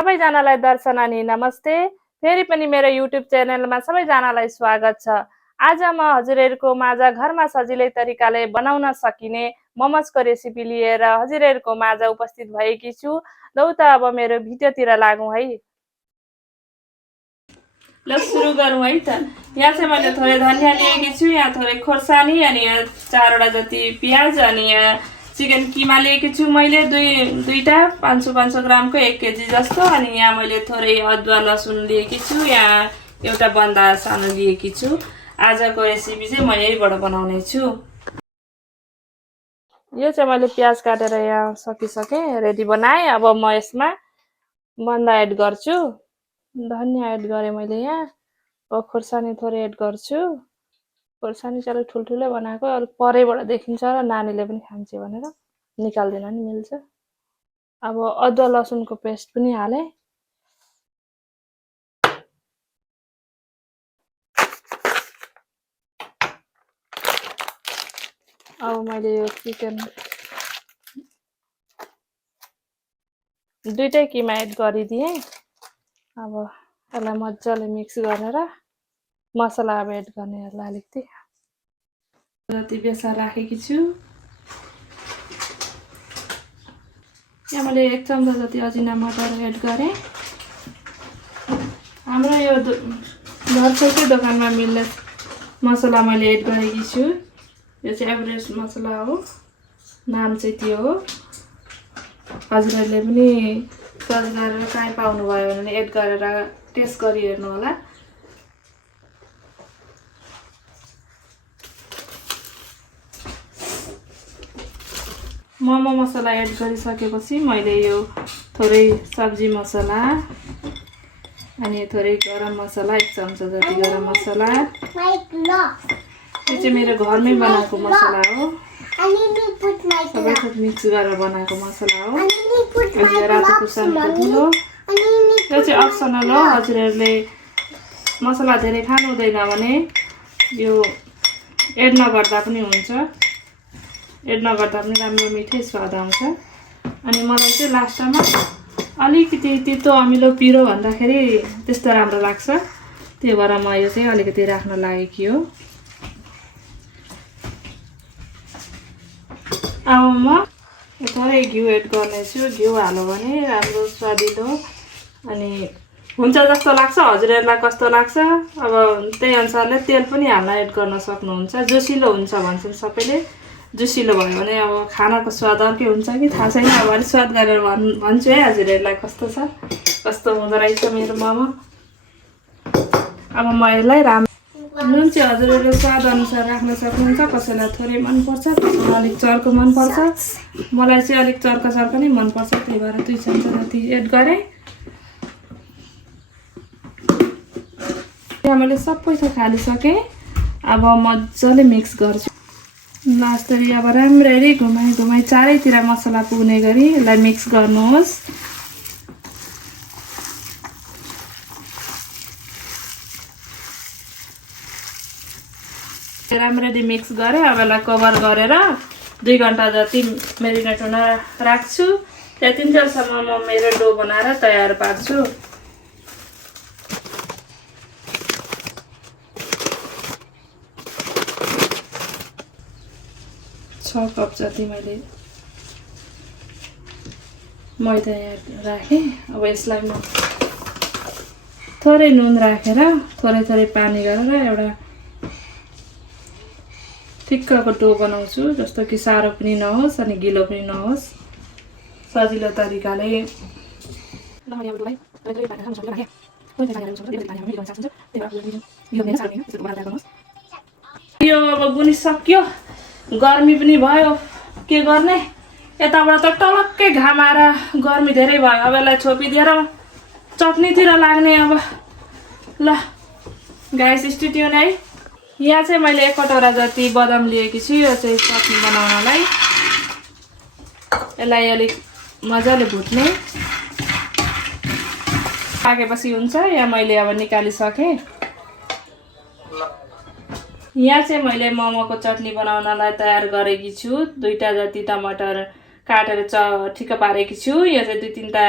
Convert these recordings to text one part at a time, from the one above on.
सबैजनालाई दर्शन अनि नमस्ते। फेरि पनि मेरो युट्युब च्यानलमा सबैजनालाई स्वागत छ। आज म हजुरहरुको माझ घरमा सजिलै तरिकाले बनाउन सकिने मोमोजको रेसिपी लिएर हजुरहरुको माझ उपस्थित भएकी छु। लौ त अब मेरो भिडियोतिर लागौं है। ल सुरु गरौँ है त। यहाँ चाहिँ मैले थोरै धनिया लिएकी छु, यहाँ थोरै खोर्सानी अनि 4 वटा जति प्याज अनि चिकन किमा लिएकी छु मैले दुईटा 500 ग्रामको 1 केजी जस्तो। अनि यहाँ मैले थोरै अदुवा लसुन लिएकी छु, यहाँ एउटा बन्दा सानो लिएकी छु। आजको रेसिपी चाहिँ म यहीबाट बनाउने छु। यो चाहिँ मैले प्याज काटेर यहाँ सकिसके रेडी बनाए। अब म यसमा बन्दा एड गर्छु, धनिया एड गरे मैले यहाँ। अब खोर्सानी थोरै एड गर्छु। खोर्सानी चाहिँ अलिक ठुल्ठुलै बनाएको, अलिक परैबाट देखिन्छ र नानीले पनि खान्छ भनेर निकाल्दिन नि मिल्छ। अब अदुवा लसुनको पेस्ट पनि हाले। अब मैले यो चिकन दुईटै किमा एड गरिदिएँ। अब यसलाई मजाले मिक्स गरेर मसला अब एड गर्नेहरूलाई अलिकति जति बेसार राखेकी छु। यहाँ मैले 1 चम्चा जति अजिना मटर एड गरेँ। हाम्रो यो घर छेउकै दोकानमा मिल्ने मसला मैले एड गरेकी छु। यो चाहिँ एभरेस्ट मसला हो, नाम चाहिँ त्यो हो। हजुरहरूले पनि सर्च गरेर कहीँ पाउनुभयो भने एड गरेर टेस्ट गरी हेर्नु होला। मोमो मसला एड गरिसकेपछि मैले यो थोरै सब्जी मसला अनि थोरै गरम मसला 1 चम्चा जति गरम मसला, यो चाहिँ मेरो घरमै बनाएको मसला हो, सबै थोक मिक्स गरेर बनाएको मसला हो। अनि रातो खुर्सानीको धुलो, यो चाहिँ अप्सनल हो। हजुरहरूले मसला धेरै खानु हुँदैन भने यो एड नगर्दा पनि हुन्छ, एड नगर्दा पनि राम्रो मिठै स्वाद आउँछ। अनि मलाई चाहिँ लास्टमा अलिकति तितो अमिलो पिरो भन्दाखेरि त्यस्तो राम्रो लाग्छ, त्यही भएर म यो चाहिँ अलिकति राख्न लागेकी हो। अब म थोरै घिउ एड गर्नेछु। घिउ हाल्यो भने राम्रो स्वादिलो अनि हुन्छ जस्तो लाग्छ। हजुरहरूलाई कस्तो लाग्छ अब त्यही अनुसारले तेल पनि हाल्न एड गर्न सक्नुहुन्छ। जोसिलो हुन्छ भन्छन् सबैले, जोसिलो भयो भने अब खानाको स्वाद अर्कै हुन्छ कि थाहा छैन। अब अलिक स्वाद गरेर भन्छु है हजुरहरूलाई कस्तो छ, कस्तो हुँदो रहेछ मेरो मोमो। अब म यसलाई नुन चाहिँ हजुरहरूले स्वाद अनुसार राख्न सक्नुहुन्छ। कसैलाई थोरै मनपर्छ, कसैलाई अलिक चर्को मनपर्छ। मलाई चाहिँ अलिक चर्को नै मनपर्छ, त्यही भएर 2 चम्चा जति एड गरेँ। यहाँ मैले सबै थोक हालिसकेँ। अब मजाले मिक्स गर्छु। लास्टरी अब राम्ररी घुमाई चारैतिर मसला पुग्ने गरी यसलाई मिक्स गर्नुहोस्। राम्ररी मिक्स गरेँ। अब यसलाई कभर गरेर 2 घण्टा जति मेरिनेट हुन राख्छु। त्यतिन्जेलसम्म म मेरो डो बनाएर तयार पार्छु। 6 कप जति मैले मैदा राखेँ। अब यसलाई म थोरै नुन राखेर थोरै पानी गरेर एउटा ठिक्कको डो बनाउँछु, जस्तो कि साह्रो पनि नहोस् अनि गिलो पनि नहोस्। सजिलो तरिकाले यो अब गुनिसक्यो, गर्मी पनि भयो, के गर्ने। यताबाट त टलक्कै घाम आएर गर्मी धेरै भयो। अब यसलाई छोपिदिएर चटनीतिर लाग्ने। अब ल गाइस स्टे ट्युन है। यहाँ चाहिँ मैले 1 कटोरा जति बदाम लिएकी छु, यो चाहिँ चटनी बनाउनलाई। यसलाई अलिक मजाले भुट्ने पाकेपछि हुन्छ। यहाँ मैले अब निकालिसकेँ। यहाँ चाहिँ मैले मोमोको चटनी बनाउनलाई तयार गरेकी छु। 2टा जति टमाटर काटेर ठिक्क पारेकी छु। यो चाहिँ 2-3टा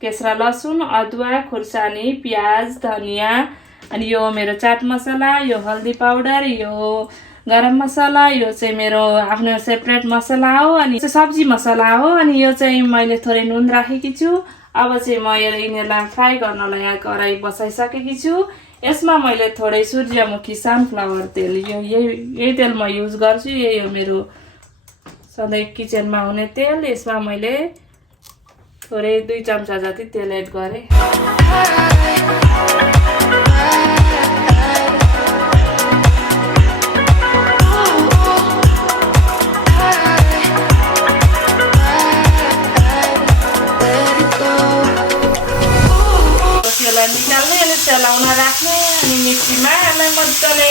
केस्रा लसुन, अदुवा खुर्सानी, प्याज, धनिया, अनि यो मेरो चाट मसला, यो हल्दी पाउडर, यो गरम मसला, यो चाहिँ मेरो आफ्नो सेपरेट मसला हो, अनि सब्जी मसला हो, अनि यो चाहिँ मैले थोरै नुन राखेकी छु। अब चाहिँ म यिनीहरूलाई फ्राई गर्नलाई यहाँ कराई बसाइसकेकी छु। यसमा मैले थोरै सूर्यमुखी सनफ्लावर तेल, यही तेल म युज गर्छु। यही हो मेरो सधैँ किचनमा हुने तेल। यसमा मैले थोरै 2 चम्चा जति तेल एड गरेँ। निकाल्ने अनि चलाउन राख्ने, अनि मिक्सीमा यसलाई मजाले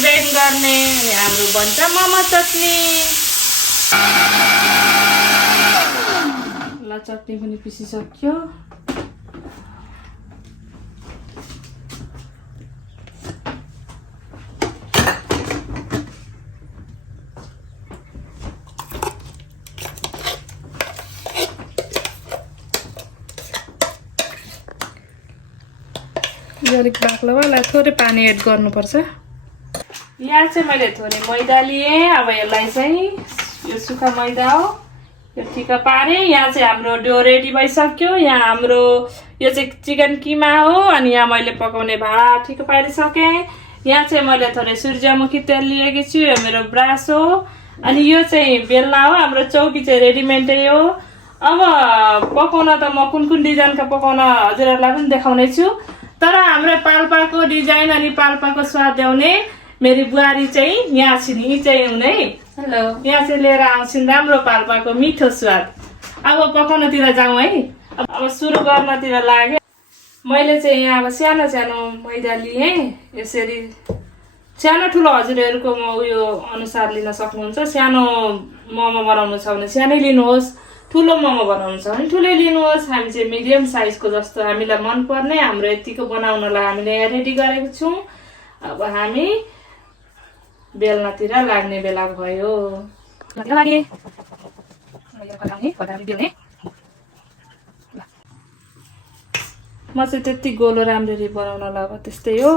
ग्राइन्ड गर्ने, अनि हाम्रो बन्छ मोमो चटनी। ल चटनी पनि पिसिसक्यो। अलिक बाक्लोवाला थोरै पानी एड गर्नुपर्छ। यहाँ चाहिँ मैले थोरै मैदा लिएँ। अब यसलाई चाहिँ यो सुक्खा मैदा हो, यो ठिक्क पारेँ। यहाँ चाहिँ हाम्रो डो रेडी भइसक्यो। यहाँ हाम्रो यो चाहिँ चिकन किमा हो, अनि यहाँ मैले पकाउने भाँडा ठिक्क पारिसकेँ। यहाँ चाहिँ मैले थोरै सूर्यमुखी तेल लिएकी छु। यो मेरो ब्रास हो, अनि यो चाहिँ बेलना हो। हाम्रो चौकी चाहिँ रेडिमेडै हो। अब पकाउन त म कुन डिजाइनका पकाउन हजुरहरूलाई पनि देखाउने छु, तर हाम्रो पाल्पाको डिजाइन अनि पाल्पाको स्वाद ल्याउने मेरी बुहारी चाहिँ यहाँ छिन्, यी चाहिँ हुने। हेलो, यहाँ चाहिँ लिएर आउँछिन् राम्रो पाल्पाको मिठो स्वाद। अब पकाउनतिर जाउँ है। अब सुरु गर्नतिर लाग्यो। मैले चाहिँ यहाँ अब सानो सानो मैदा लिएँ। यसरी सानो ठुलो हजुरहरूको उयो अनुसार लिन सक्नुहुन्छ। सानो मोमो बनाउनु छ भने सानै लिनुहोस्, ठुलो मोमो बनाउनु छ भने ठुलै लिनुहोस्। हामी चाहिँ मिडियम साइजको जस्तो हामीलाई मनपर्ने हाम्रो यतिको बनाउनलाई हामीले यहाँ रेडी गरेको छौँ। अब हामी बेल्नतिर लाग्ने बेला भयो। म चाहिँ त्यति गोलो राम्ररी बनाउनलाई अब त्यस्तै हो।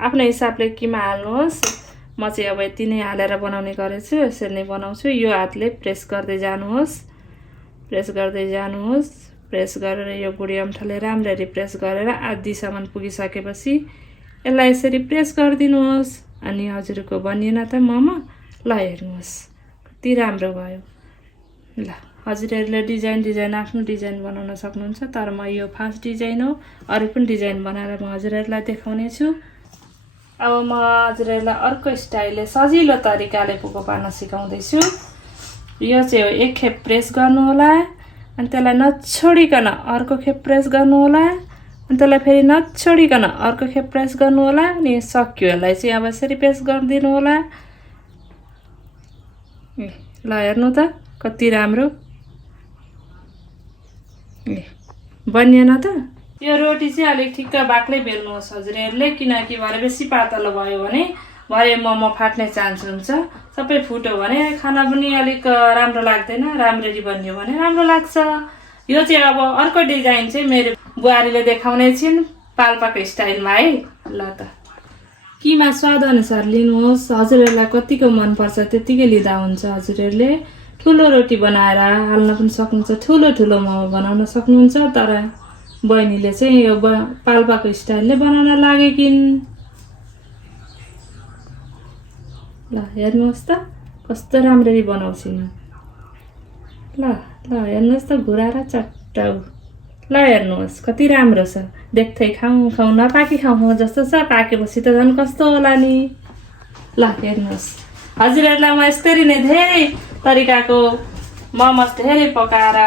आफ्नो हिसाबले किमा हाल्नुहोस्। म चाहिँ अब यति नै हालेर बनाउने गरेछु। यसरी नै बनाउँछु। यो हातले प्रेस गर्दै जानुहोस्, प्रेस गर्दै जानुहोस्। प्रेस गरेर यो बुढी अम्ठाले राम्ररी प्रेस गरेर आधीसम्म पुगिसकेपछि यसलाई यसरी प्रेस गरिदिनुहोस्। अनि हजुरको बनिएन त मोमो। ल हेर्नुहोस् कति राम्रो भयो। ल हजुरहरूले डिजाइन आफ्नो डिजाइन बनाउन सक्नुहुन्छ, तर म यो फर्स्ट डिजाइन हो। अरू पनि डिजाइन बनाएर म हजुरहरूलाई देखाउने छु। अब म हजुरहरूलाई अर्को स्टाइलले सजिलो तरिकाले पोको पार्न सिकाउँदैछु। यो चाहिँ एक खेप प्रेस गर्नु होला, अनि त्यसलाई नछोडिकन अर्को खेप प्रेस गर्नु होला, अनि त्यसलाई फेरि नछोडिकन अर्को खेप प्रेस गर्नु होला। अनि सक्यो। यसलाई चाहिँ अब यसरी प्रेस गरिदिनु होला। ल हेर्नु त कति राम्रो बनिएन त। यो रोटी चाहिँ अलिक ठिक्क बाक्लै बेल्नुहोस् हजुरहरूले, किनकि भरे बेसी पातलो भयो भने भरे मोमो फाट्ने चान्स हुन्छ। सबै फुट्यो भने खाना पनि अलिक राम्रो लाग्दैन, राम्ररी बनियो भने राम्रो लाग्छ। यो चाहिँ अब अर्को डिजाइन चाहिँ मेरो बुहारीले देखाउने छिन् पाल्पाको स्टाइलमा है। ल त किमा स्वाद अनुसार लिनुहोस्। हजुरहरूलाई कतिको मनपर्छ त्यतिकै लिँदा हुन्छ। हजुरहरूले ठुलो रोटी बनाएर हाल्न पनि सक्नुहुन्छ, ठुलो ठुलो मोमो बनाउन सक्नुहुन्छ, तर बहिनीले चाहिँ यो पाल्पाको स्टाइलले बनाउन लागेकिन्। ल हेर्नुहोस् त कस्तो राम्ररी बनाउँछिन्। ल हेर्नुहोस् त घुराएर चट्टाउ। ल हेर्नुहोस् कति राम्रो छ। देख्दै खाउँ नपाकी खाउँ जस्तो छ, पाकेपछि त झन् कस्तो होला नि। ल हेर्नुहोस् हजुरहरूलाई म यसरी नै धेरै तरिकाको मोमोज धेरै पकाएर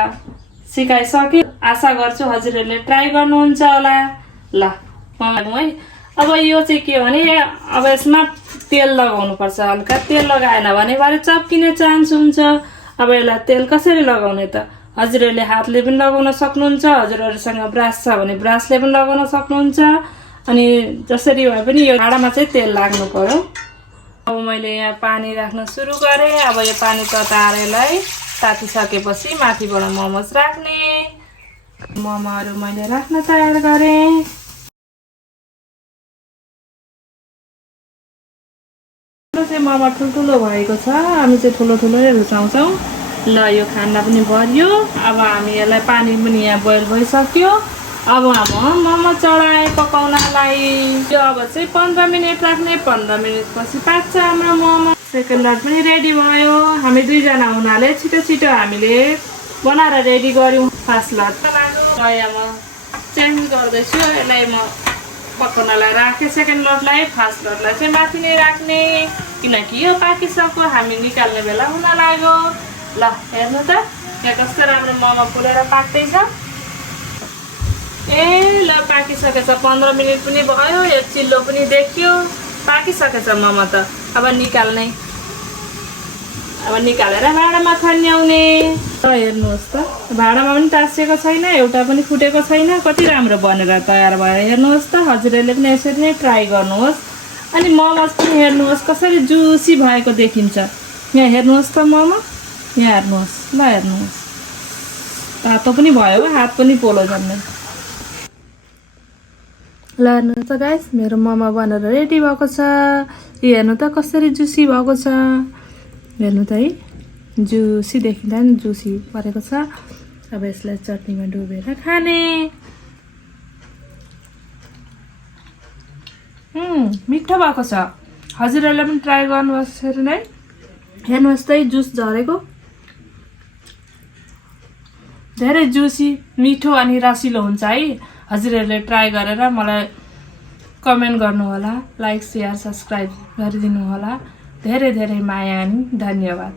सिकाइसकेँ। आशा गर्छु हजुरहरूले ट्राई गर्नुहुन्छ होला। ल है अब यो चाहिँ के भने अब यसमा तेल लगाउनुपर्छ। हल्का तेल लगाएन भने भरे चप्किने चान्स हुन्छ। अब यसलाई तेल कसरी लगाउने त? हजुरहरूले हातले पनि लगाउन सक्नुहुन्छ, हजुरहरूसँग ब्रास छ भने ब्रासले पनि लगाउन सक्नुहुन्छ। अनि जसरी भए पनि यो भाँडामा चाहिँ तेल लाग्नु पर्यो। अब मैले यहाँ पानी राख्न सुरु गरेँ। अब यो पानी तताएर यसलाई तातिसकेपछि माथिबाट मोमोज राख्ने। मोमोहरू मैले राख्न तयार गरेँ। चाहिँ मोमो ठुल्ठुलो भएको छ, हामी चाहिँ ठुलो ठुलै रुचाउँछौँ। ल यो खाना पनि भरियो। अब हामी यसलाई पानी पनि यहाँ बोइल भइसक्यो। अब हामी मोमो चढाएँ पकाउनलाई। यो अब चाहिँ 15 मिनट राख्ने। 15 मिनटपछि पाक्छ हाम्रो मोमो। सेकेन्ड लट पनि रेडी भयो। हामी 2 जना हुनाले छिटो छिटो हामीले बनाएर रेडी गऱ्यौँ। फर्स्ट लट नयाँ म चेन्ज गर्दैछु। यसलाई म पकाउनलाई राखेँ। सेकेन्ड लटलाई, फर्स्ट लटलाई चाहिँ माथि नै राख्ने, किनकि यो पाकिसक्यो, हामी निकाल्ने बेला हुन लाग्यो। ल हेर्नु त यहाँ कस्तो राम्रो मोमो फुलेर पाक्दैछ। ए ल पाकिसकेछ। 15 मिनट पनि भयो। यो चिल्लो पनि देखियो, पाकिसकेछ मोमो त। अब निकाल्ने, अब निकालेर भाँडामा खन्याउने। हेर्नुहोस् त भाँडामा पनि टाँसिएको छैन, एउटा पनि फुटेको छैन। कति राम्रो बनेर तयार भयो हेर्नुहोस् त। हजुरहरूले पनि यसरी नै ट्राई गर्नुहोस्। अनि मोमोज पनि हेर्नुहोस् कसरी जुसी भएको देखिन्छ। यहाँ हेर्नुहोस् त मोमो, यहाँ हेर्नुहोस्। ल हेर्नुहोस्, तातो पनि भयो, हात पनि पोलो झन्डै। ल हेर्नु त गाइस, मेरो मोमो बनेर रेडी भएको छ। यो हेर्नु त कसरी जुसी भएको छ। हेर्नु त है, जुसी देखिँदा नि जुसी परेको छ। अब यसलाई चटनीमा डुबेर खाने। मिठो भएको छ। हजुरहरूले पनि ट्राई गर्नुहोस् यसरी नै। हेर्नुहोस् त जुस झरेको, धेरै जुसी, मिठो अनि रसिलो हुन्छ है। हजुरहरूले ट्राई गरेर मलाई कमेन्ट गर्नुहोला, लाइक, सेयर, सब्सक्राइब गरिदिनु होला। धेरै धेरै माया अनि धन्यवाद।